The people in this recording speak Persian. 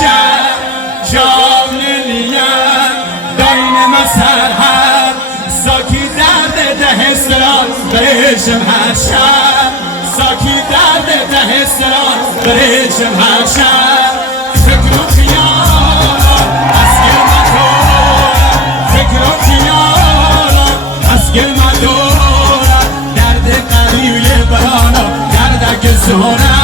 شهر جام نلیم بین ما سرحد ساکی درد ده سران بریشم هر شهر ساکی درد ده سران بریشم هر شهر فکر و خیالم از گل مدورم فکر و خیالم از گل مدورم درد قریب برانا دردک زورم